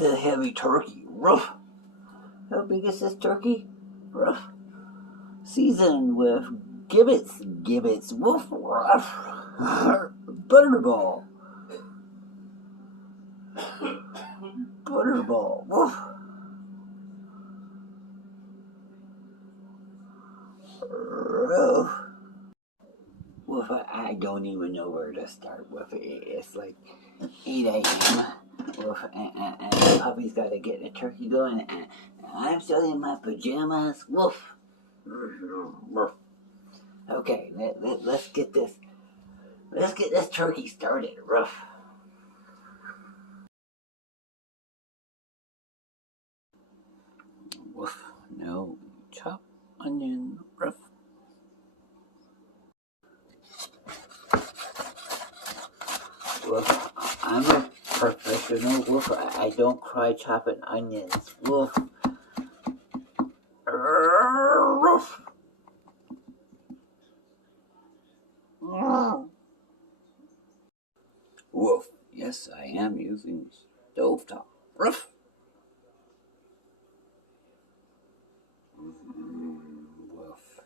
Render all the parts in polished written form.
is a heavy turkey. Ruff. How big is this turkey? Ruff. Seasoned with gibbets, woof, ruff. Butterball. Butterball, woof. Ruff. Woof, I don't even know where to start with it. It's like 8 a.m. Woof, and the puppy's got to get the turkey going, and I'm still in my pajamas. Woof. Woof. Okay, let's get this turkey started. Ruff. Woof. No. Chop onion. Ruff. Woof. I'm a professional. Woof. I don't cry chopping onions. Woof. Ruff. Woof. Yes, I am using stovetop. Ruff. Woof.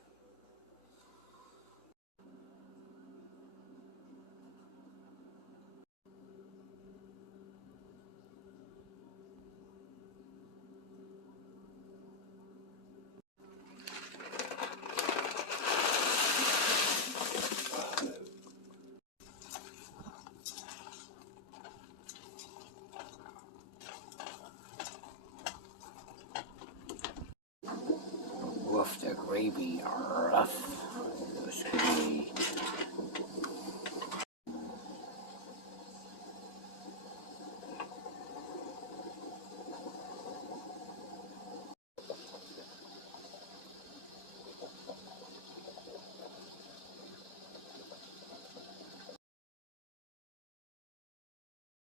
Woof, the gravy. Ruff. This could be